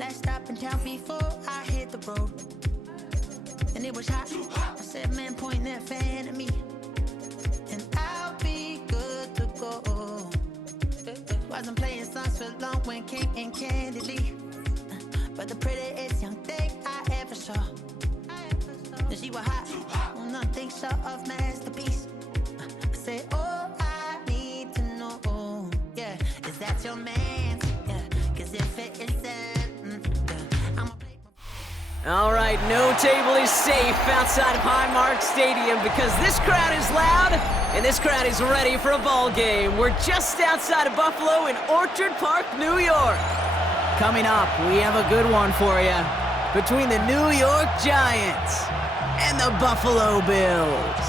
Last stop in town before I hit the road. And it was hot. I said, man, point that fan at me. And I'll be good to go. Wasn't playing songs for long when came in candidly. But the prettiest young thing I ever saw. And she was hot. Nothing short of masterpiece. I said, oh, I need to know. Yeah, is that your man? Yeah, cause if it isn't, I'ma play my... All right, no table is safe outside of Highmark Stadium because this crowd is loud and this crowd is ready for a ball game. We're just outside of Buffalo in Orchard Park, New York. Coming up, we have a good one for you between the New York Giants and the Buffalo Bills.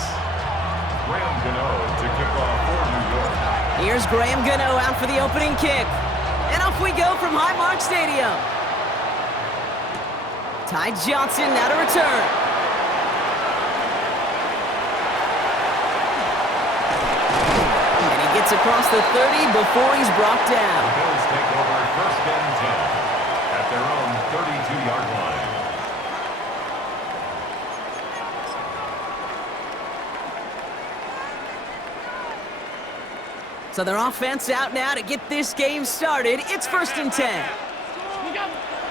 Graham Gano to kick off for New York. Here's Graham Gano out for the opening kick. And off we go from Highmark Stadium. Ty Johnson now to return. And he gets across the 30 before he's brought down. The Bills take over first and 10 at their own 32-yard line. So their offense out now to get this game started. It's first and 10.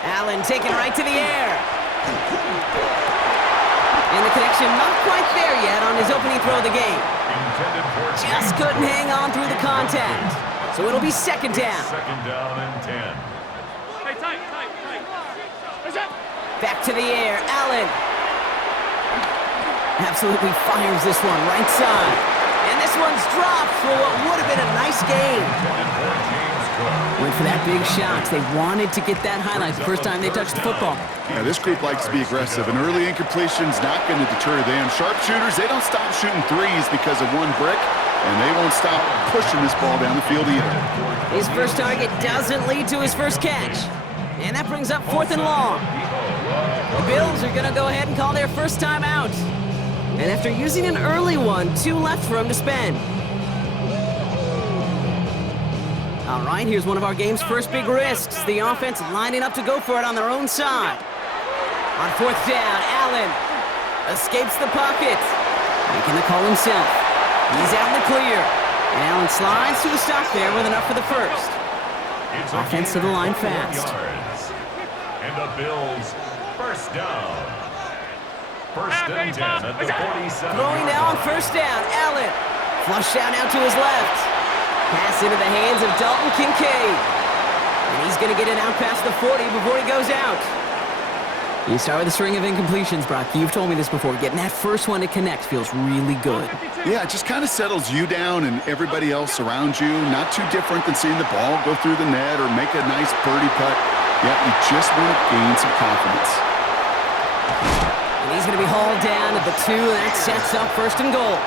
Allen taken right to the air. And the connection not quite there yet on his opening throw of the game. Just couldn't hang on through the contact. So it'll be second down. Second down and 10. Hey, tight. Back to the air, Allen. Absolutely fires this one right side. And this one's dropped for what would have been a nice game. Went for that big shot. They wanted to get that highlight the first time they touched the football. Yeah, this group likes to be aggressive. An early incompletion's not going to deter them. Sharpshooters, they don't stop shooting threes because of one brick, and they won't stop pushing this ball down the field either. His first target doesn't lead to his first catch. And that brings up fourth and long. The Bills are going to go ahead and call their first time out. And after using an early one, 2 left for him to spend. All right, here's one of our game's first big risks. The offense lining up to go for it on their own side. On fourth down, Allen escapes the pocket, making the call himself. He's out in the clear. And Allen slides to the stop there with enough for the first. Offense to the line fast. And the Bills first down. First and 10 at the 47. Throwing now on first down, Allen. Flush out to his left. Pass into the hands of Dalton Kincaid. And he's going to get it out past the 40 before he goes out. You start with a string of incompletions, Brock. You've told me this before. Getting that first one to connect feels really good. Yeah, it just kind of settles you down and everybody else around you. Not too different than seeing the ball go through the net or make a nice birdie putt. Yeah, you just want to gain some confidence. And he's going to be hauled down at the 2. That sets up first and goal.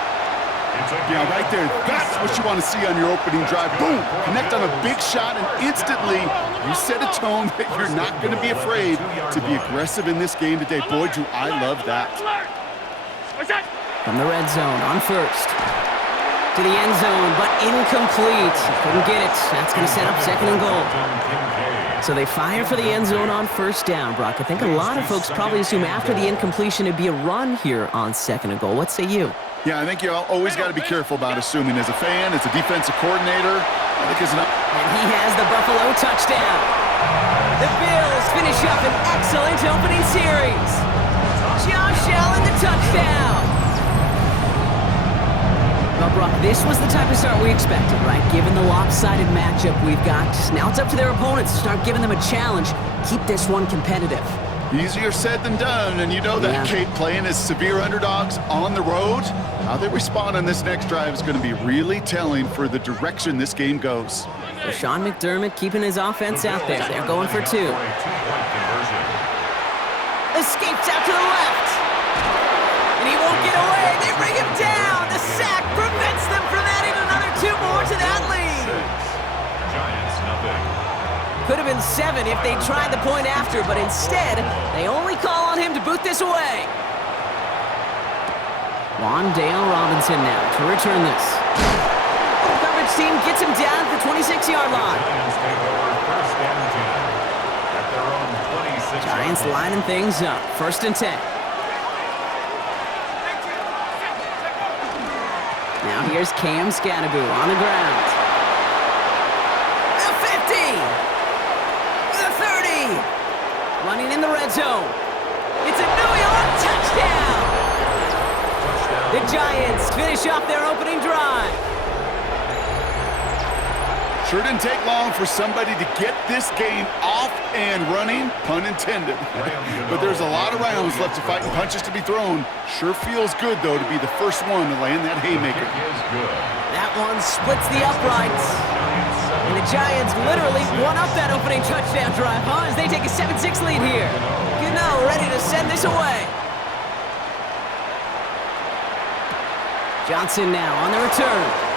Yeah, right there. That's what you want to see on your opening drive. Boom! Connect on a big shot, and instantly you set a tone that you're not going to be afraid to be aggressive in this game today. Boy, do I love that. From the red zone on first. To the end zone, but incomplete. Couldn't get it. That's going to set up second and goal. So they fire for the end zone on first down, Brock. I think a lot of folks probably assume after the incompletion it'd be a run here on second and goal. What say you? Yeah, I think you always got to be careful about assuming. As a fan, as a defensive coordinator, I think it's enough. And he has the Buffalo touchdown. The Bills finish up an excellent opening series. Josh Allen, the touchdown. Well, Brock, this was the type of start we expected, right? Given the lopsided matchup we've got. Now it's up to their opponents to start giving them a challenge. Keep this one competitive. Easier said than done, and you know that, Kate, playing as severe underdogs on the road. How they respond on this next drive is going to be really telling for the direction this game goes. So Sean McDermott keeping his offense out there. They're going for 2. Escapes out to the left. And he won't get away. They bring him down. The sack prevents them from adding another 2 more to that lead. Giants, nothing. Could have been 7 if they tried the point after, but instead, they only call on him to boot this away. Wandale Robinson now to return this. The coverage team gets him down at the 26-yard line. Giants take over first and 10 at their own Giants lining things up. 1st and 10. Now here's Cam Scanaboo on the ground. The 50! The 30! Running in the red zone. It's a New York touchdown! The Giants finish off their opening drive. Sure didn't take long for somebody to get this game off and running, pun intended. But there's a lot of rounds left to fight and punches to be thrown. Sure feels good, though, to be the first one to land that haymaker. That one splits the uprights. And the Giants literally won up that opening touchdown drive, huh? As they take a 7-6 lead here. Gano ready to send this away. Johnson now on the return.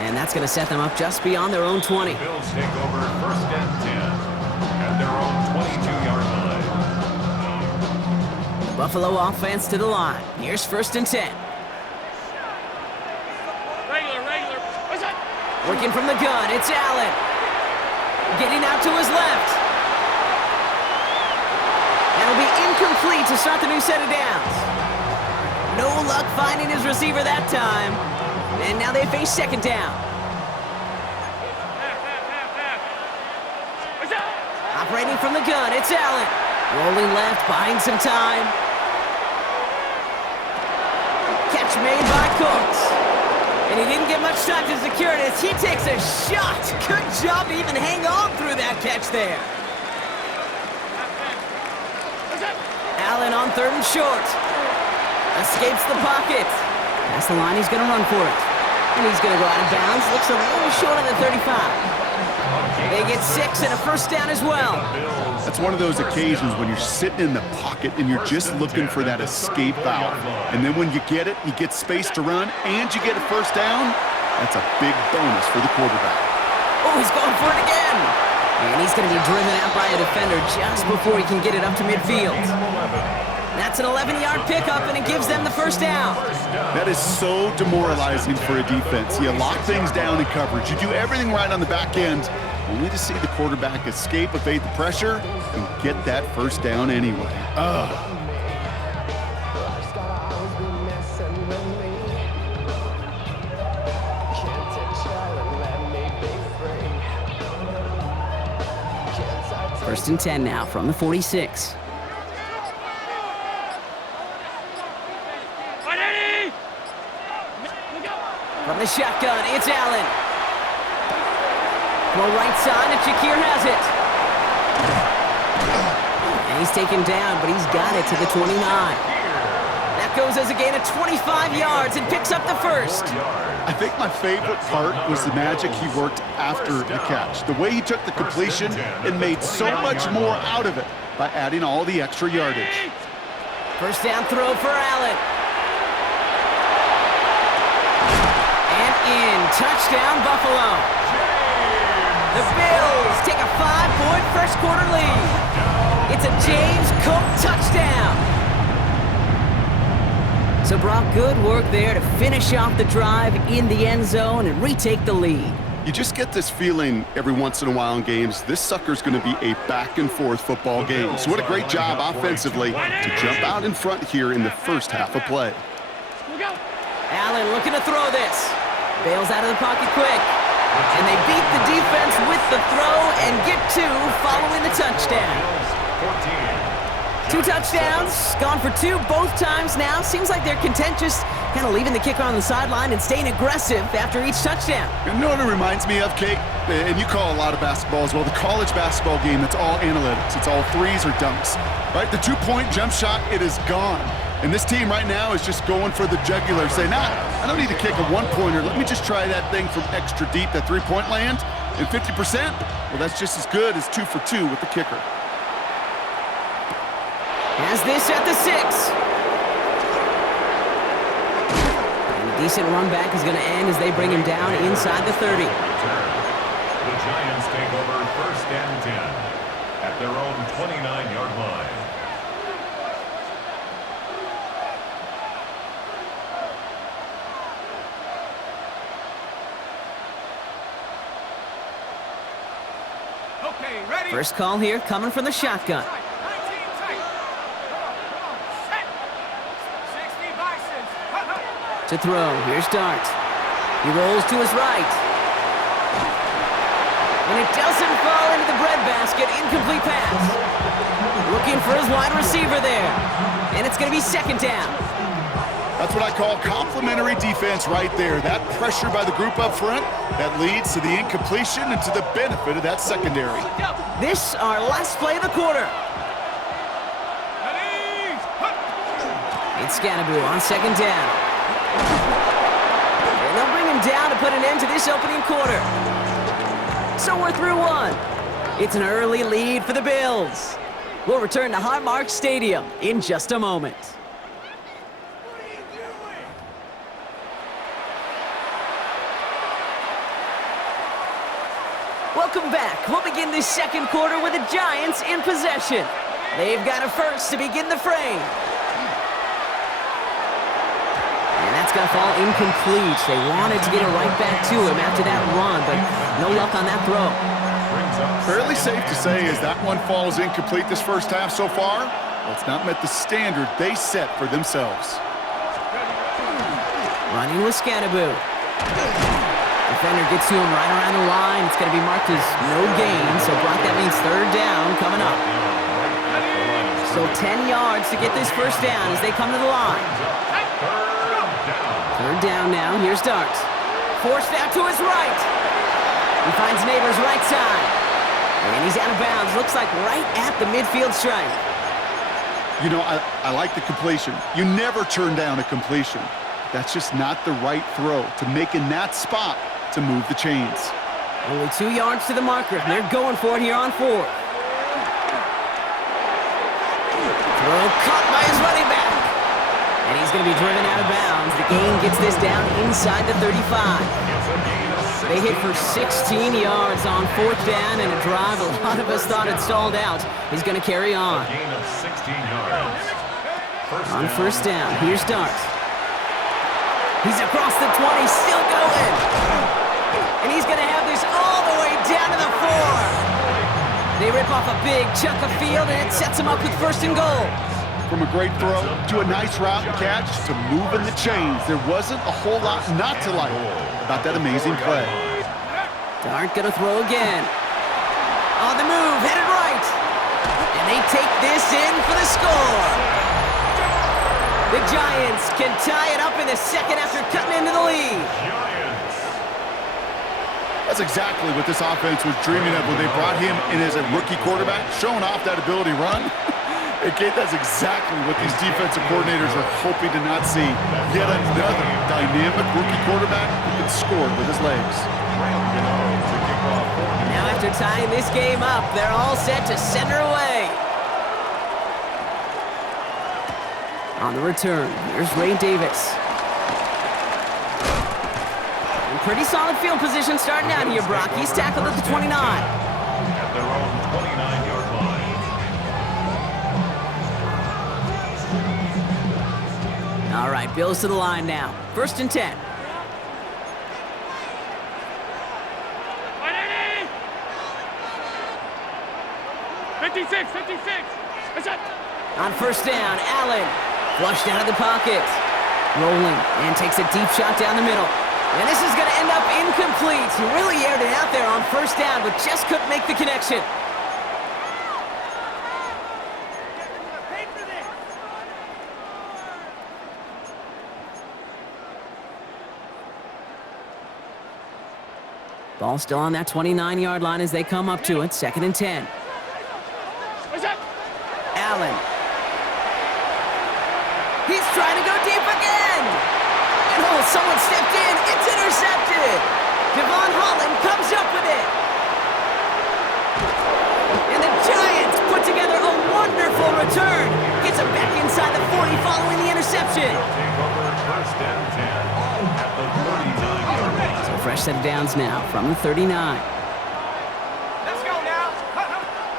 And that's going to set them up just beyond their own 20. Bills take over 1st and 10 at their own 22-yard line. Buffalo offense to the line. Here's 1st and 10. Regular. What's up? Working from the gun, it's Allen. Getting out to his left. That'll be incomplete to start the new set of downs. No luck finding his receiver that time. And now they face 2nd down. What's up? Operating from the gun, it's Allen. Rolling left, buying some time. Catch made by Cooks. And he didn't get much time to secure it as he takes a shot. Good job to even hang on through that catch there. What's up? Allen on 3rd and short. Escapes the pocket. Past the line, he's going to run for it. And he's going to go out of bounds. Looks a little short of the 35. They get 6 and a 1st down as well. That's one of those occasions when you're sitting in the pocket and you're just looking for that escape valve. And then when you get it, you get space to run, and you get a 1st down. That's a big bonus for the quarterback. Oh, he's going for it again. And he's going to be driven out by a defender just before he can get it up to midfield. That's an 11-yard pickup, and it gives them the 1st down. That is so demoralizing for a defense. You lock things down in coverage. You do everything right on the back end, only to see the quarterback escape, evade the pressure, and get that 1st down anyway. Ugh. First and 10 now from the 46. From the shotgun, it's Allen. Throw right side, and Shakir has it. And he's taken down, but he's got it to the 29. That goes as a gain of 25 yards and picks up the 1st. I think my favorite part was the magic he worked after the catch. The way he took the completion and made so much more out of it by adding all the extra yardage. 1st down throw for Allen. In touchdown, Buffalo. The Bills take a 5-point 1st quarter lead. It's a James Cook touchdown. So Brock, good work there to finish off the drive in the end zone and retake the lead. You just get this feeling every once in a while in games, this sucker's going to be a back-and-forth football game. So what a great job offensively to jump out in front here in the 1st half of play. Allen looking to throw this. Bails out of the pocket quick. And they beat the defense with the throw and get 2 following the touchdown. 2 touchdowns, gone for 2 both times now. Seems like they're content just kind of leaving the kicker on the sideline and staying aggressive after each touchdown. You know what it reminds me of, Kate? And you call a lot of basketball as well. The college basketball game, it's all analytics. It's all threes or dunks. Right? The 2-point jump shot, it is gone. And this team right now is just going for the jugular, saying, nah, I don't need to kick a 1-pointer. Let me just try that thing from extra deep, that 3-point land. And 50%, well, that's just as good as 2 for 2 with the kicker. Has this at the 6. And a decent run back is going to end as they bring him down inside the 30. The Giants take over 1st and 10 at their own 29-yard line. Okay, ready? First call here coming from the shotgun. 19 tight. Come on. Set. 60 Bisons. To throw, here's Dart. He rolls to his right. And it doesn't fall into the breadbasket. Incomplete pass. Looking for his wide receiver there. And it's going to be second down. That's what I call complimentary defense right there. That pressure by the group up front, that leads to the incompletion and to the benefit of that secondary. This our last play of the quarter. Ready? It's Scannaboo on second down. And they'll bring him down to put an end to this opening quarter. So we're through one. It's an early lead for the Bills. We'll return to Highmark Stadium in just a moment. Welcome back. We'll begin this second quarter with the Giants in possession. They've got a first to begin the frame. And that's going to fall incomplete. They wanted to get it right back to him after that run, but no luck on that throw. Fairly safe to say as that one falls incomplete this first half so far, well, it's not met the standard they set for themselves. Running with Scannaboo. Defender gets to him right around the line. It's going to be marked as no gain, so Brock, that means third down coming up. So 10 yards to get this first down as they come to the line. Third down now. Here's Dart. Forced out to his right. He finds Neighbors right side. And he's out of bounds. Looks like right at the midfield stripe. You know, I like the completion. You never turn down a completion. That's just not the right throw to make in that spot to move the chains. Only 2 yards to the marker. They're going for it here on fourth. Throw caught by his running back. And he's going to be driven out of bounds. The gain gets this down inside the 35. They hit for 16 yards on fourth down, and a drive a lot of us thought had stalled out is going to carry on. Gain of 16 yards. On first down, here's Dart. He's across the 20, still going. And he's going to have this all the way down to the 4. They rip off a big chunk of field, and it sets him up with first and goal. From a great throw to a nice route and catch to moving the chains, there wasn't a whole lot not to like about that amazing play. Dart going to throw again. On the move, headed right. And they take this in for the score. The Giants can tie it up in the second after cutting into the lead. That's exactly what this offense was dreaming of when they brought him in as a rookie quarterback, showing off that ability to run. And Kate, that's exactly what these defensive coordinators are hoping to not see. Yet another dynamic rookie quarterback who can score with his legs. Now after tying this game up, they're all set to send her away. On the return, here's Ray Davis. In pretty solid field position starting out here, Brock. He's tackled at the 29. At their own 29-yard line. All right, Bills to the line now. First and 10. 56, 56. What's that? On first down, Allen. Flushed out of the pocket. Rolling and takes a deep shot down the middle. And this is going to end up incomplete. He really aired it out there on first down, but just couldn't make the connection. Ball still on that 29-yard line as they come up to it. Second and 10. What's that? Allen. He's trying to go deep again. And oh, someone stepped in. It's intercepted. Devon Holland comes up with it. And the Giants put together a wonderful return. Gets him back inside the 40 following the interception. First and 10 at the 39-yard line. So fresh set of downs now from the 39. Let's go now.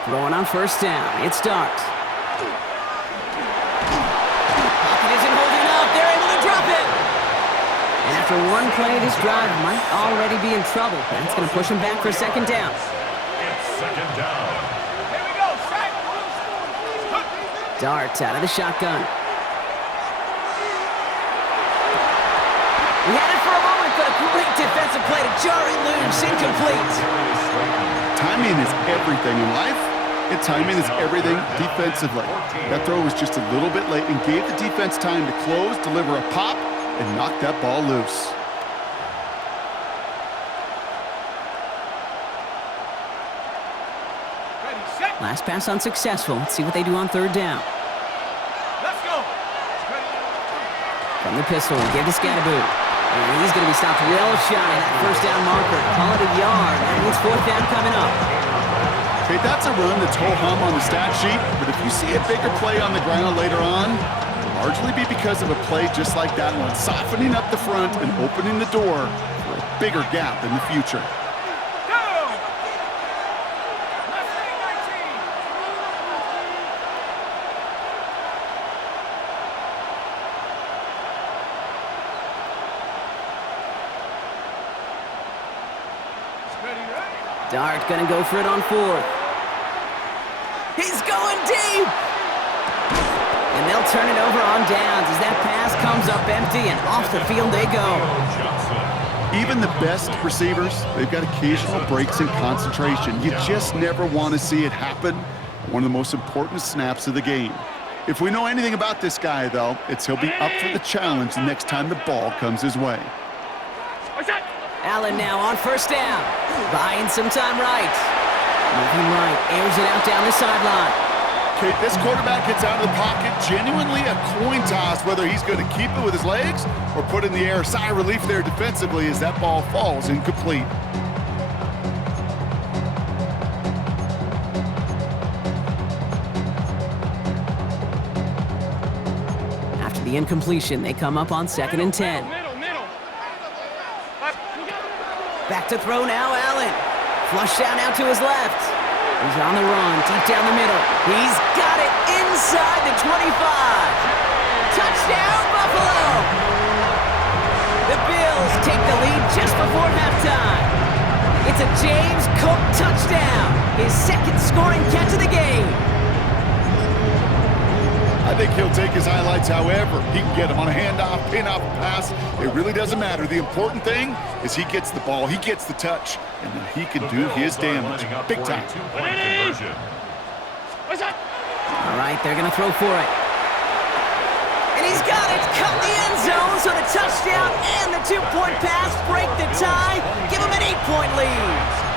Throwing on first down. It starts. Pocket isn't holding up. They're able to drop it. And after one play, this drive might already be in trouble. That's going to push him back for second down. It's second and down. Here we go, set. Dart out of the shotgun. He had it for a moment, but a great defensive play to jar it loose. Incomplete. Timing is everything in life, and timing is everything defensively. That throw was just a little bit late and gave the defense time to close, deliver a pop, and knock that ball loose. Ready, set. Last pass unsuccessful. Let's see what they do on third down. Let's go. From the pistol, give to Scatterboot. And he's going to be stopped real shy of that first down marker. Call it a yard. That means fourth down coming up. Okay, that's a run that's ho-hum on the stat sheet, but if you see a bigger play on the ground later on, it'll largely be because of a play just like that one, softening up the front and opening the door for a bigger gap in the future. Go. Let's take 19. Ready, ready. Dart going to go for it on fourth. He's going deep! And they'll turn it over on downs as that pass comes up empty and off the field they go. Even the best receivers, they've got occasional breaks in concentration. You just never want to see it happen. One of the most important snaps of the game. If we know anything about this guy, though, it's he'll be up for the challenge the next time the ball comes his way. What's that? Allen now on first down. Buying some time right. Moving right, airs it out down the sideline. Okay, this quarterback gets out of the pocket, genuinely a coin toss whether he's going to keep it with his legs or put it in the air. Sigh of relief there defensively as that ball falls incomplete. After the incompletion, they come up on 2nd and 10. Middle. Back to throw now, Allen. Flush down out to his left. He's on the run, deep down the middle. He's got it inside the 25. Touchdown, Buffalo! The Bills take the lead just before halftime. It's a James Cook touchdown, his second scoring catch of the game. I think he'll take his highlights however he can get them on a handoff, pin-off, pass. It really doesn't matter. The important thing is he gets the ball, he gets the touch, and then he can do his damage big time. What's that? All right, they're going to throw for it. And he's got it, cut the end zone, so the touchdown and the 2-point pass break the tie, give him an 8-point lead.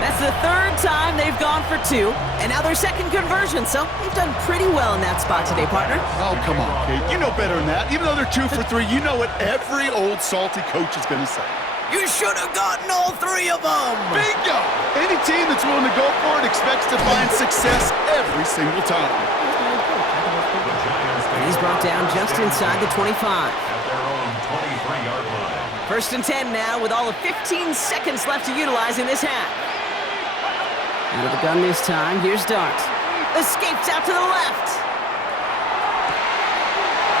That's the third time they've gone for 2, and now their second conversion, so they've done pretty well in that spot today, partner. Oh, come on, Kate. You know better than that. Even though they're 2 for 3, you know what every old salty coach is going to say. You should have gotten all 3 of them. Bingo! Any team that's willing to go for it expects to find success every single time. And he's brought down just inside the 25. At their own 23-yard line. 1st and 10 now with all of 15 seconds left to utilize in this half. Out of the gun this time, here's Dart. Escapes out to the left.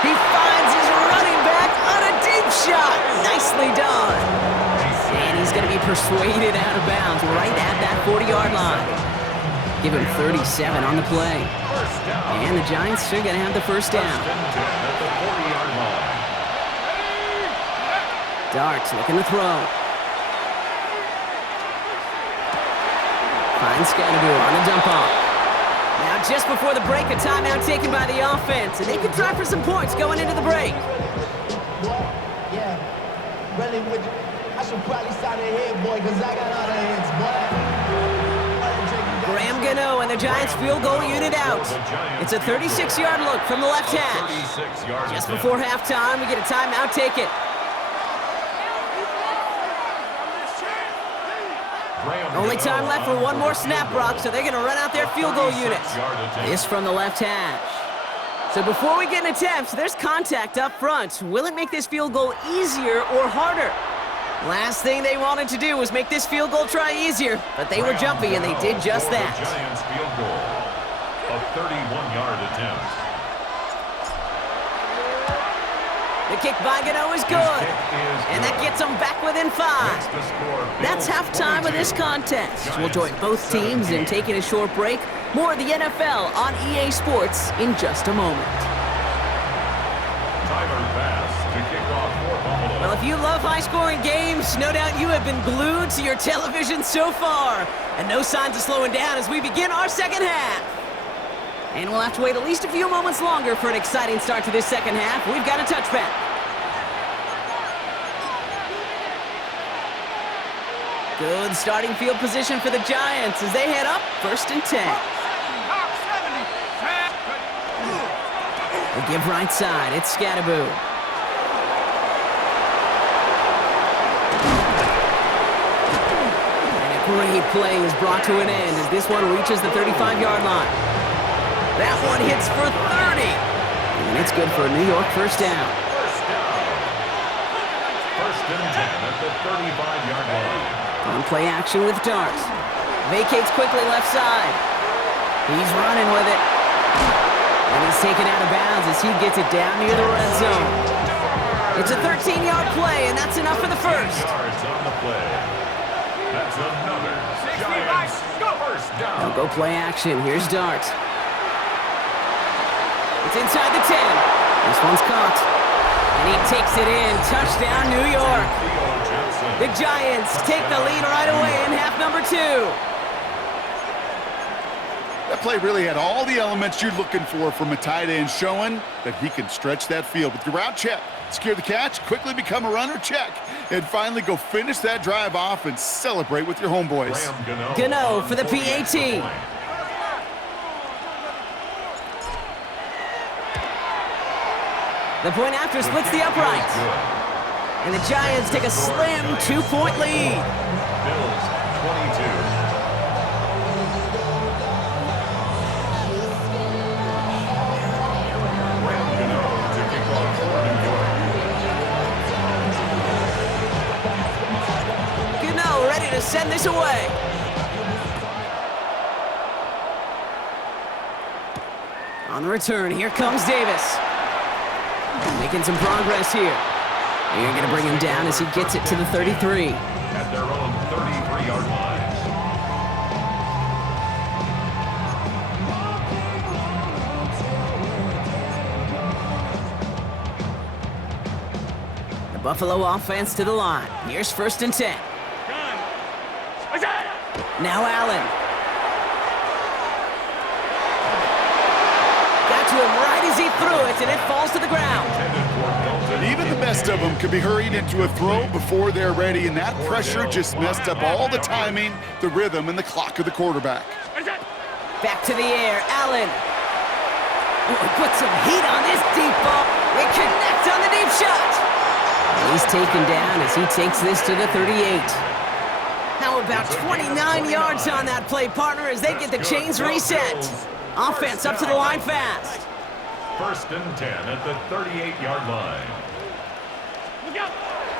He finds his running back on a deep shot. Nicely done. And he's going to be persuaded out of bounds right at that 40-yard line. Give him 37 on the play. And the Giants are going to have the first down. At the 40-yard line. Dart looking to throw. Finds Scatterboot on the dump off. Now just before the break, a timeout taken by the offense, and they can try for some points going into the break. Yeah, really with I should probably sign a head, boy, because I got all the heads, boy. Graham Gano and the Giants field goal unit out. It's a 36-yard look from the left hash. Just before halftime, we get a timeout taken. Only time left for one more snap, Brock, so they're going to run out their field goal unit. This from the left hash. So before we get an attempt, there's contact up front. Will it make this field goal easier or harder? Last thing they wanted to do was make this field goal try easier, but they were jumpy and they did just that. Giants field goal. A 31-yard attempt. The kick by Gano is good. And that gets them back within 5. That's halftime of this contest. We'll join both teams in taking a short break. More of the NFL on EA Sports in just a moment. Well, if you love high-scoring games, no doubt you have been glued to your television so far. And no signs of slowing down as we begin our second half. And we'll have to wait at least a few moments longer for an exciting start to this second half. We've got a touchback. Good starting field position for the Giants as they head up 1st and 10. They give right side. It's Scatterboot. Great play is brought to an end as this one reaches the 35-yard line. That one hits for 30. And it's good for a New York first down. First and 10 at the 35-yard line. On play action with Dart. Vacates quickly left side. He's running with it. And he's taken out of bounds as he gets it down near the red zone. It's a 13-yard play, and that's enough for the first. Yards on the play. That's another Giants first down. Now go play action. Here's Dart. It's inside the 10. This one's caught. And he takes it in. Touchdown, New York. The Giants take the lead right away in half number 2. That play really had all the elements you're looking for from a tight end, showing that he can stretch that field with your route check, secure the catch, quickly become a runner check, and finally go finish that drive off and celebrate with your homeboys. Gano for the PAT. The point after splits the uprights. And the Giants take a slim 2-point lead. Bills 22. To send this away. On the return, here comes Davis. Making some progress here. You're going to bring him down as he gets it to the 33. At their own 33-yard line. The Buffalo offense to the line. Here's 1st and 10. Now Allen. Got to him right as he threw it, and it falls to the ground. Even the best of them could be hurried into a throw before they're ready, and that pressure just messed up all the timing, the rhythm, and the clock of the quarterback. Back to the air, Allen. Oh, put some heat on this deep ball. It connects on the deep shot. He's taken down as he takes this to the 38. How about 29 yards on that play, partner, as they get the chains reset. Offense up to the line fast. 1st and 10 at the 38-yard line.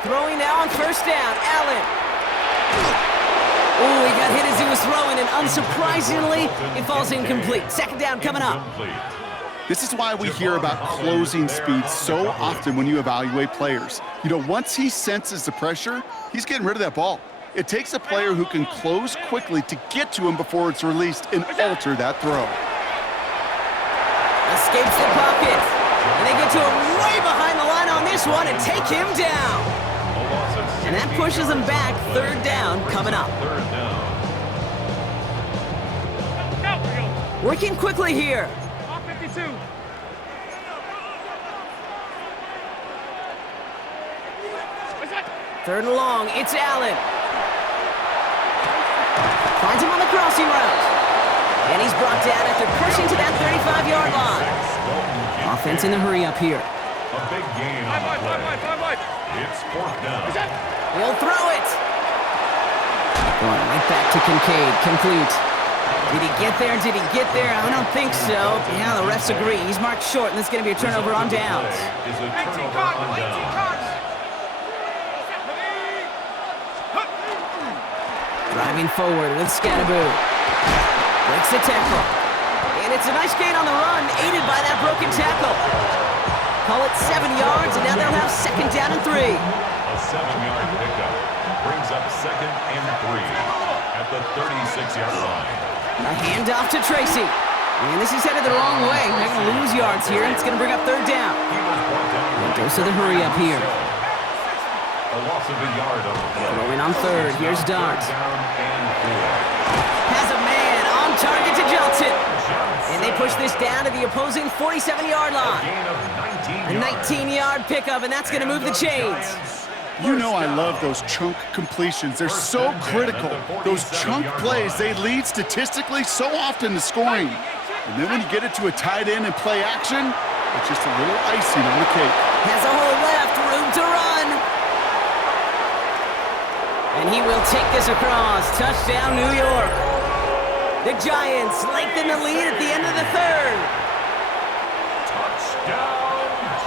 Throwing now on 1st down, Allen. Oh, he got hit as he was throwing, and unsurprisingly, it falls incomplete. 2nd down coming up. This is why we hear about closing speed so often when you evaluate players. You know, once he senses the pressure, he's getting rid of that ball. It takes a player who can close quickly to get to him before it's released and alter that throw. Escapes the pocket. And they get to him way behind the line on this one and take him down. And that pushes him back. 3rd down coming up. 3rd down. Working quickly here. 52. Third and long. It's Allen. Finds him on the crossing route. And he's brought down after pushing to that 35-yard line. Offense in the hurry up here. A big gain on the play. It's 4th down. He'll throw it. Going right back to Kincaid. Complete. Did he get there? Did he get there? I don't think so. Yeah, the refs agree. He's marked short, and this is going to be a turnover on downs. Is a turnover on downs. Driving forward with Scatterboot. Breaks the tackle. And it's a nice gain on the run, aided by that broken tackle. Call it 7 yards, and now they'll have second down and 3. A 7-yard pickup brings up second and 3 at the 36-yard line. A handoff to Tracy. And this is headed the wrong way. They're going to lose yards here, and it's going to bring up third down. He was brought down. Goes to the hurry up here. A loss of a yard on the play. Throwing on third. Here's Dart. Down and 4. Has a man on target to Johnson. And they push this down to the opposing 47-yard line. Gain of 19 A yards. 19-yard pickup, and that's going to move the chains. You know I love those chunk completions. They're so critical. Those chunk plays, they lead statistically so often to scoring. And then when you get it to a tight end and play action, it's just a little icing on the cake. Has a hole left, room to run. And he will take this across. Touchdown, New York. The Giants lengthen the lead at the end of the third. Touchdown.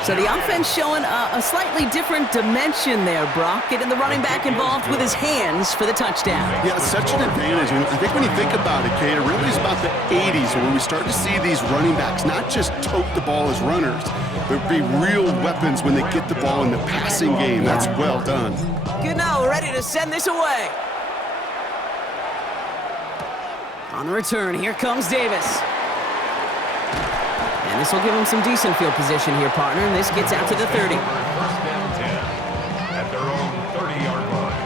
So the offense showing a slightly different dimension there, Brock. Getting the running back involved with his hands for the touchdown. Yeah, it's such an advantage. And I think when you think about it, Kate, it really is about the 80s when we start to see these running backs not just tote the ball as runners, but be real weapons when they get the ball in the passing game. That's well done. Gano ready to send this away. On the return, here comes Davis. And this will give him some decent field position here, partner. And this gets out to the 30. First and 10 at their own 30-yard line.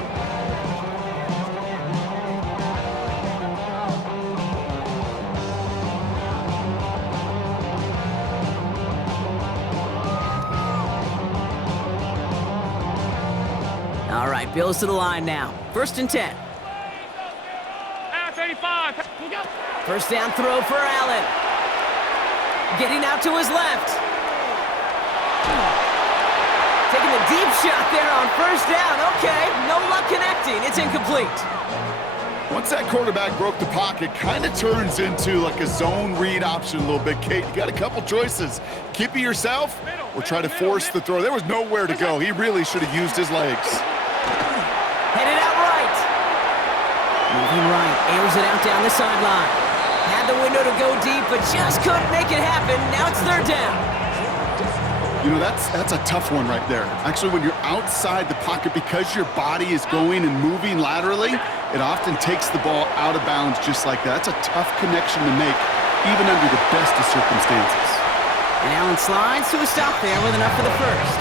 All right, Bills to the line now. First and 10. 35. First down throw for Allen. Getting out to his left. Taking the deep shot there on first down. Okay, no luck connecting. It's incomplete. Once that quarterback broke the pocket, kind of turns into like a zone read option a little bit. Kate, you got a couple choices. Keep it yourself or try to force the throw. There was nowhere to go. He really should have used his legs. Headed out right. Moving right, airs it out down the sideline. Had the window to go deep, but just couldn't make it happen. Now it's third down. You know, that's a tough one right there. Actually, when you're outside the pocket, because your body is going and moving laterally, it often takes the ball out of bounds just like that. That's a tough connection to make, even under the best of circumstances. And Allen slides to a stop there with enough for the first.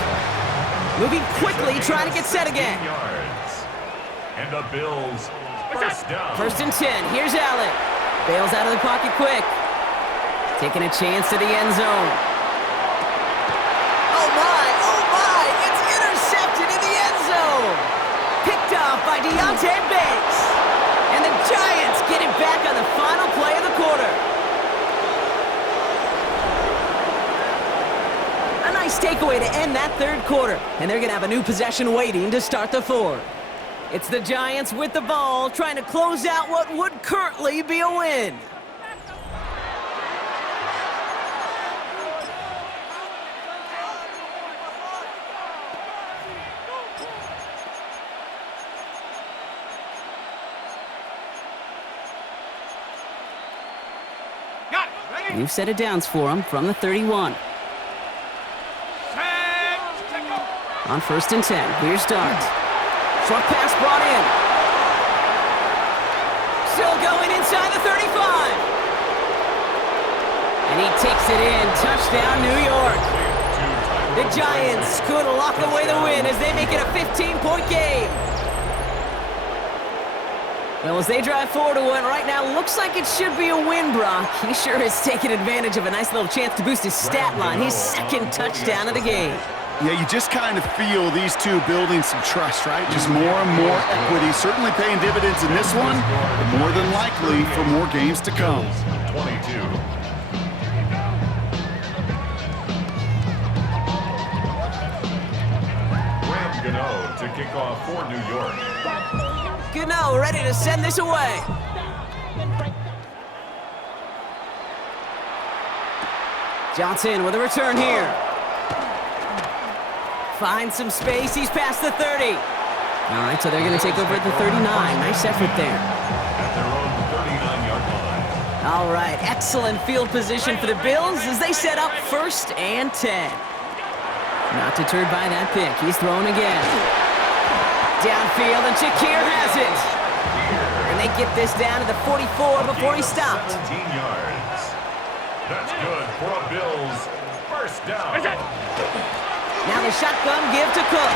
Moving quickly, trying to get set again. Yards. And the Bills first down. First and 10, here's Allen. Bails out of the pocket quick. Taking a chance to the end zone. Oh my, it's intercepted in the end zone. Picked off by Deontay Banks. And the Giants get it back on the final play of the quarter. A nice takeaway to end that third quarter. And they're gonna have a new possession waiting to start the fourth. It's the Giants with the ball, trying to close out what would currently be a win. Got it. Ready? New set of downs for him from the 31. Set. Take go. On first and 10, here's Dart. Short pass brought in. Still going inside the 35. And he takes it in. Touchdown, New York. The Giants could lock away the win as they make it a 15-point game. Well, as they drive forward to one right now, looks like it should be a win, Brock. He sure is taking advantage of a nice little chance to boost his stat line. His second touchdown of the game. Yeah, you just kind of feel these two building some trust, right? Just more and more equity. Certainly paying dividends in this one, but more than likely for more games to come. 22. Gano to kick off for New York. Gano ready to send this away. Johnson with a return here. Finds some space. He's past the 30. All right, so they're going to take over at the 39. Nice effort there. At their own 39-yard line. All right, excellent field position for the Bills as they set up first and 10. Not deterred by that pick. He's throwing again. Downfield, and Shakir has it. And they get this down to the 44 before he stopped. 17 yards. That's good for a Bills first down. Now the shotgun give to Cook.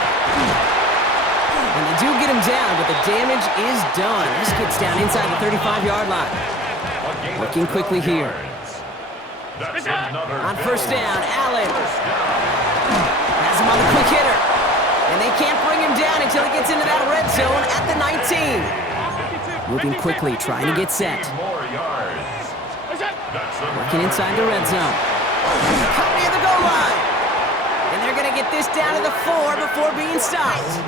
And they do get him down, but the damage is done. This gets down inside the 35-yard line. Working quickly here. On first down, Allen has him on the quick hitter. And they can't bring him down until he gets into that red zone at the 19. Moving quickly, trying to get set. Working inside the red zone. Caught near the goal line. And they're going to get this down to the 4 before being stopped.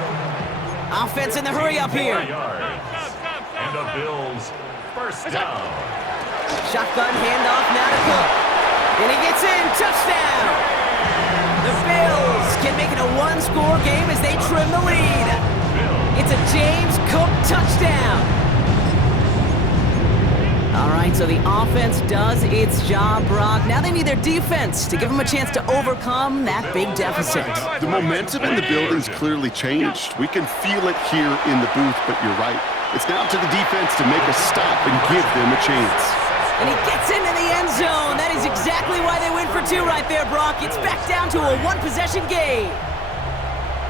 Offense in the hurry up here. And the Bills first down. Shotgun handoff now to Cook. And he gets in, touchdown! The Bills can make it a one-score game as they trim the lead. It's a James Cook touchdown. All right, so the offense does its job, Brock. Now they need their defense to give them a chance to overcome that big deficit. The momentum in the building's clearly changed. We can feel it here in the booth, but you're right. It's now to the defense to make a stop and give them a chance. And he gets into the end zone. That is exactly why they win for 2 right there, Brock. It's back down to a one-possession game.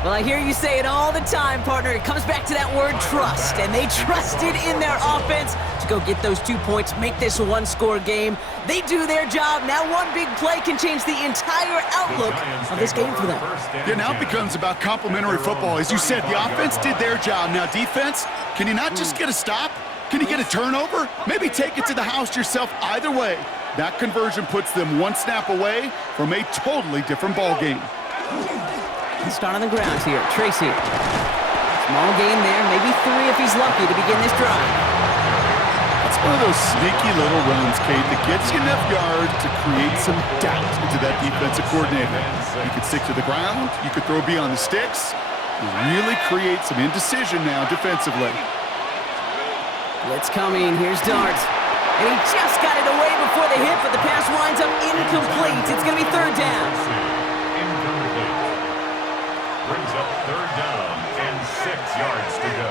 Well, I hear you say it all the time, partner. It comes back to that word trust. And they trusted in their offense to go get those 2 points, make this a one-score game. They do their job. Now one big play can change the entire outlook of this game for them. Yeah, now it becomes about complementary football. As you said, the offense did their job. Now defense, can you not just get a stop? Can you get a turnover? Maybe take it to the house yourself. Either way, that conversion puts them one snap away from a totally different ball game. Start on the ground here. Tracy. Small gain there, maybe 3 if he's lucky to begin this drive. That's one of those sneaky little runs, Kate, that gets you enough yards to create some doubt into that defensive coordinator. You could stick to the ground. You could throw beyond the sticks. You really create some indecision now defensively. Blitz coming. Here's Dart. And he just got it away before the hit, but the pass winds up incomplete. It's going to be 3rd down. Incomplete. Brings up 3rd down and 6 yards to go.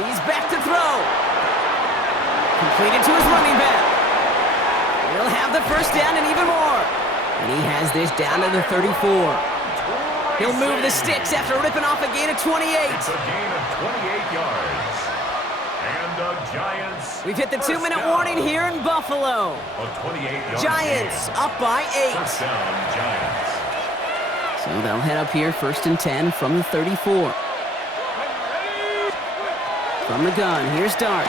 He's back to throw. Completed to his running back. He'll have the first down and even more. And he has this down to the 34. He'll move the sticks after ripping off a gain of 28. It's a gain of 28 yards. And the Giants. We've hit the 2-minute warning here in Buffalo. A 28-yard Giants gain. up by 8. First down, Giants. So they'll head up here 1st and 10 from the 34. From the gun, here's Dart.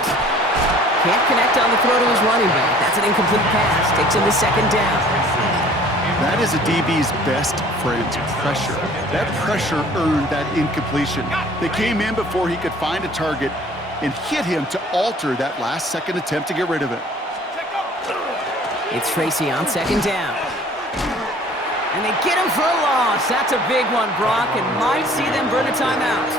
Can't connect on the throw to his running back. That's an incomplete pass. Takes him to 2nd down. That is a DB's best friend, pressure. That pressure earned that incompletion. They came in before he could find a target and hit him to alter that last-second attempt to get rid of it. It's Tracy on 2nd down. And they get him for a loss. That's a big one, Brock, and might see them burn a timeout.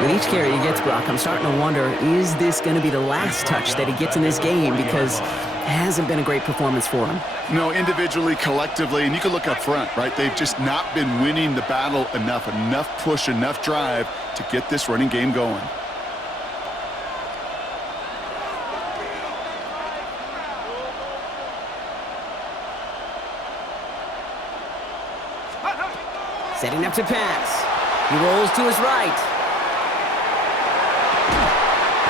With each carry he gets, Brock, I'm starting to wonder, is this going to be the last touch that he gets in this game? Because it hasn't been a great performance for him. No, individually, collectively, and you can look up front, right? They've just not been winning the battle enough push, enough drive to get this running game going. Setting up to pass. He rolls to his right.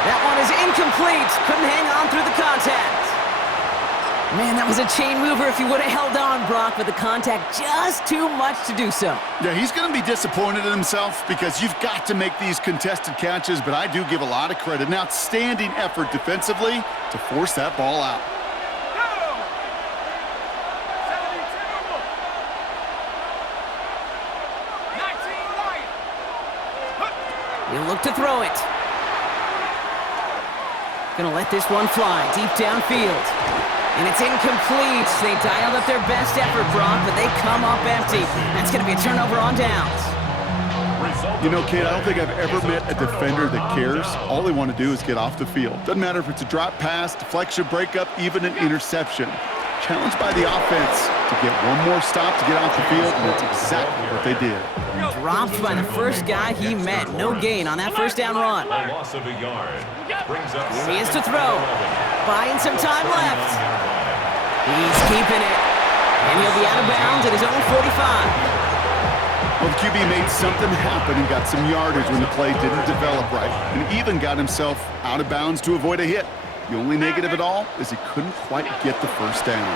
That one is incomplete. Couldn't hang on through the contact. Man, that was a chain mover if he would have held on, Brock, but the contact just too much to do so. Yeah, he's going to be disappointed in himself because you've got to make these contested catches, but I do give a lot of credit. An outstanding effort defensively to force that ball out. He'll look to throw it. Gonna let this one fly deep downfield. And it's incomplete. They dialed up their best effort, Brock, but they come up empty. That's gonna be a turnover on downs. You know, Kate, I don't think I've ever met a defender that cares. All they want to do is get off the field. Doesn't matter if it's a drop pass, deflection, breakup, even an interception. Challenged by the offense to get one more stop to get off the field, and that's exactly what they did. Dropped by the first guy he met. No gain on that first down run. A loss of a yard. Brings up Here he is to throw. Buying some time left. He's keeping it. And he'll be out of bounds at his own 45. Well, the QB made something happen and got some yardage when the play didn't develop right, and even got himself out of bounds to avoid a hit. The only negative at all is he couldn't quite get the first down.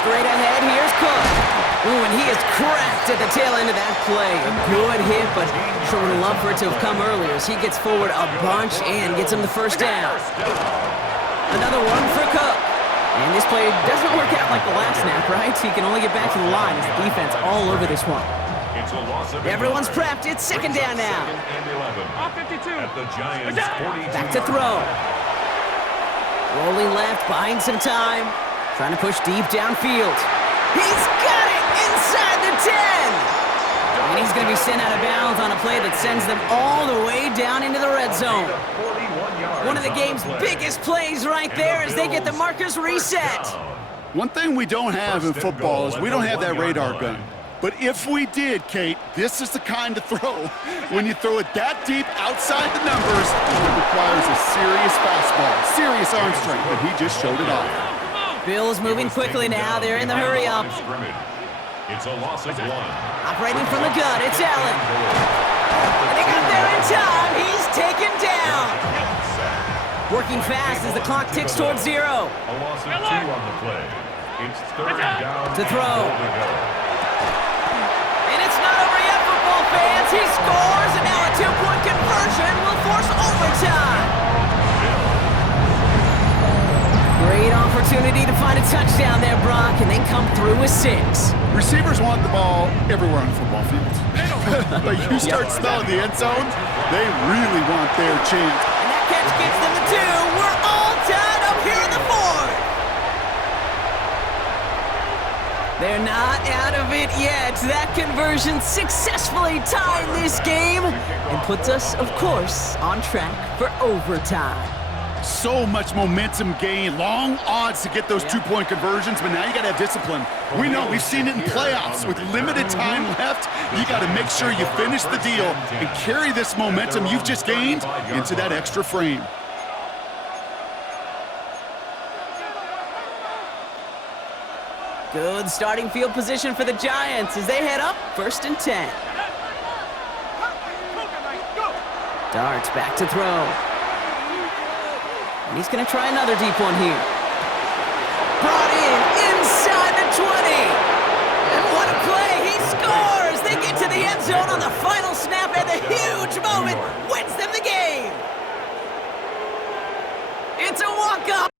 Straight ahead, here's Cook. Ooh, and he is cracked at the tail end of that play. A good hit, but sure would have loved for it to have come earlier as he gets forward a bunch and gets him the first down. Another one for Cook. And this play doesn't work out like the last snap, right? He can only get back to the line as the defense all over this one. It's a loss of Everyone's prepped. It's second down now. At the Giants' 42. Back to throw. Rolling left, buying some time. Trying to push deep downfield. He's got it inside the 10. And he's going to be sent out of bounds on a play that sends them all the way down into the red zone. One of the game's biggest plays right there as they get the markers reset. One thing we don't have in football is we don't have that radar gun. But if we did, Kate, this is the kind of throw. When you throw it that deep outside the numbers, it requires a serious fastball, serious arm strength, and he just showed it off. Bills moving quickly now. They're in the hurry up. It's a loss of 1. Operating from the gun, it's Allen. And they got there in time. He's taken down. Working fast as the clock ticks towards 0. A loss of 2 on the play. It's third down To throw. And it's not over yet, football fans. He scores, and now a 2-point conversion will force overtime. Great opportunity to find a touchdown there, Brock, and they come through with 6. Receivers want the ball everywhere on the football field. But you start smelling the end zone, they really want their chance. And that catch gets them the 2. We're all tied up here in the 4th. They're not out of it yet. That conversion successfully tied this game and puts us, of course, on track for overtime. So much momentum gain, long odds to get those 2-point conversions, but now you gotta have discipline. We know, we've seen it in playoffs. With limited time left, you gotta make sure you finish the deal and carry this momentum you've just gained into that extra frame. Good starting field position for the Giants as they head up 1st and 10. Darts back to throw. And he's going to try another deep one here. Brought in inside the 20. And what a play. He scores. They get to the end zone on the final snap, and the huge moment wins them the game. It's a walk-up.